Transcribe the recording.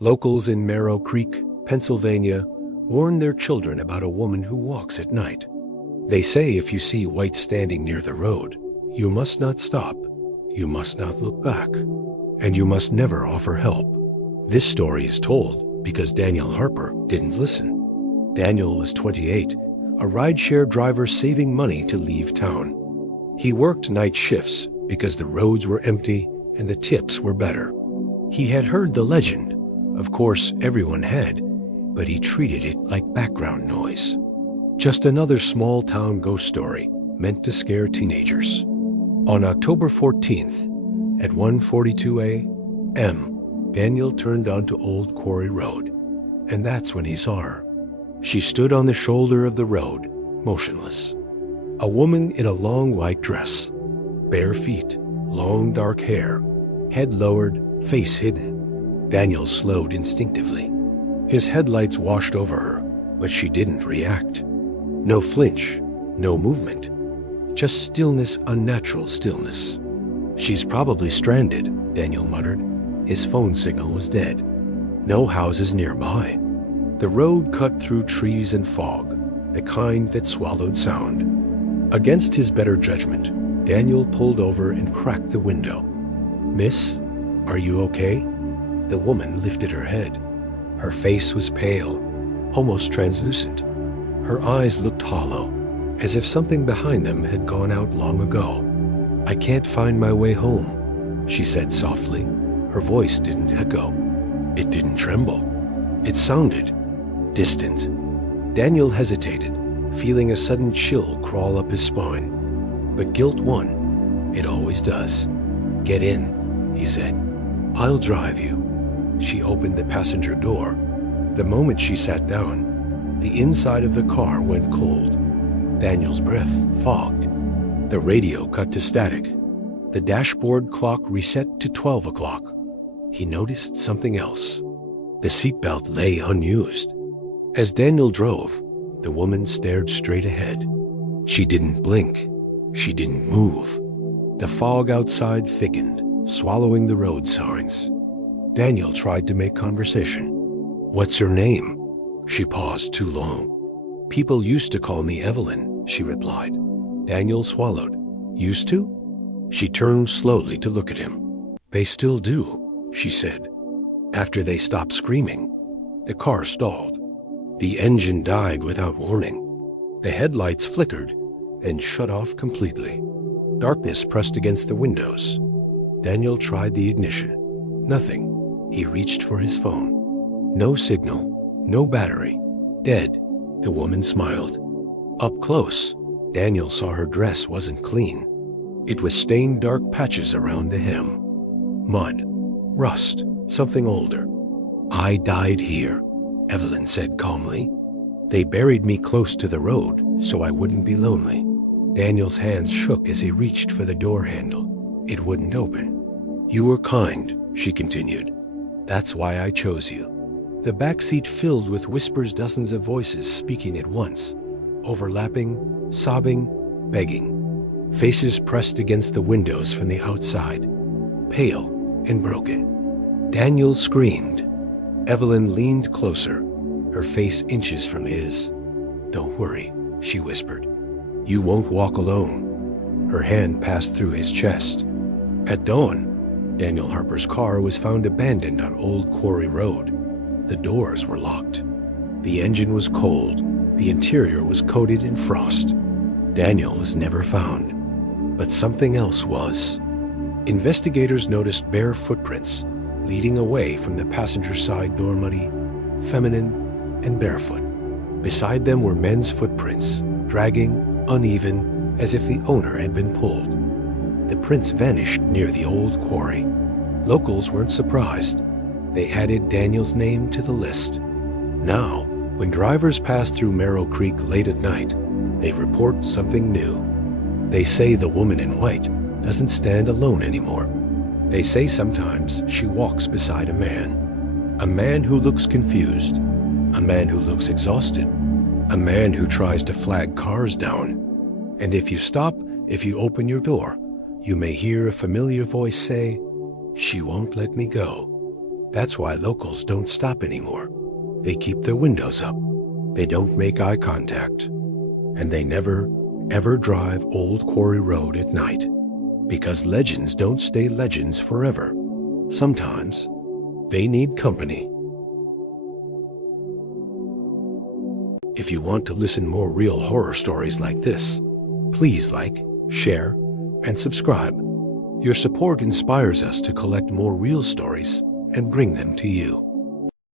Locals in Marrow Creek, Pennsylvania, warn their children about a woman who walks at night. They say if you see white standing near the road, you must not stop, you must not look back, and you must never offer help. This story is told because Daniel Harper didn't listen. Daniel was 28, a rideshare driver saving money to leave town. He worked night shifts because the roads were empty and the tips were better. He had heard the legend. Of course, everyone had, but he treated it like background noise. Just another small-town ghost story meant to scare teenagers. On October 14th, at 1:42 a.m., Daniel turned onto Old Quarry Road, and that's when he saw her. She stood on the shoulder of the road, motionless. A woman in a long white dress, bare feet, long dark hair, head lowered, face hidden. Daniel slowed instinctively. His headlights washed over her, but she didn't react. No flinch, no movement. Just stillness, unnatural stillness. She's probably stranded, Daniel muttered. His phone signal was dead. No houses nearby. The road cut through trees and fog, the kind that swallowed sound. Against his better judgment, Daniel pulled over and cracked the window. "Miss, are you okay?" The woman lifted her head. Her face was pale, almost translucent. Her eyes looked hollow, as if something behind them had gone out long ago. "I can't find my way home," she said softly. Her voice didn't echo. It didn't tremble. It sounded distant. Daniel hesitated, feeling a sudden chill crawl up his spine. But guilt won. It always does. "Get in," he said. "I'll drive you." She opened the passenger door. The moment she sat down, the inside of the car went cold. Daniel's breath fogged. The radio cut to static. The dashboard clock reset to 12 o'clock. He noticed something else. The seatbelt lay unused. As Daniel drove, the woman stared straight ahead. She didn't blink. She didn't move. The fog outside thickened, swallowing the road signs. Daniel tried to make conversation. "What's your name?" She paused too long. "People used to call me Evelyn," she replied. Daniel swallowed. "Used to?" She turned slowly to look at him. "They still do," she said. After they stopped screaming, the car stalled. The engine died without warning. The headlights flickered and shut off completely. Darkness pressed against the windows. Daniel tried the ignition. Nothing. He reached for his phone. No signal, no battery. Dead. The woman smiled. Up close, Daniel saw her dress wasn't clean. It was stained dark patches around the hem. Mud, rust, something older. "I died here," Evelyn said calmly. "They buried me close to the road so I wouldn't be lonely." Daniel's hands shook as he reached for the door handle. It wouldn't open. "You were kind," she continued. "That's why I chose you." The back seat filled with whispers, dozens of voices speaking at once, overlapping, sobbing, begging. Faces pressed against the windows from the outside, pale and broken. Daniel screamed. Evelyn leaned closer, her face inches from his. "Don't worry," she whispered. "You won't walk alone." Her hand passed through his chest. At dawn, Daniel Harper's car was found abandoned on Old Quarry Road. The doors were locked. The engine was cold. The interior was coated in frost. Daniel was never found. But something else was. Investigators noticed bare footprints leading away from the passenger side door, muddy, feminine, and barefoot. Beside them were men's footprints, dragging, uneven, as if the owner had been pulled. The prints vanished near the old quarry. Locals weren't surprised. They added Daniel's name to the list. Now, when drivers pass through Marrow Creek late at night, they report something new. They say the woman in white doesn't stand alone anymore. They say sometimes she walks beside a man who looks confused, a man who looks exhausted, a man who tries to flag cars down. And if you stop, if you open your door, you may hear a familiar voice say, "She won't let me go." That's why locals don't stop anymore. They keep their windows up. They don't make eye contact. And they never, ever drive Old Quarry Road at night. Because legends don't stay legends forever. Sometimes they need company. If you want to listen more real horror stories like this, please like, share, and subscribe. Your support inspires us to collect more real stories and bring them to you.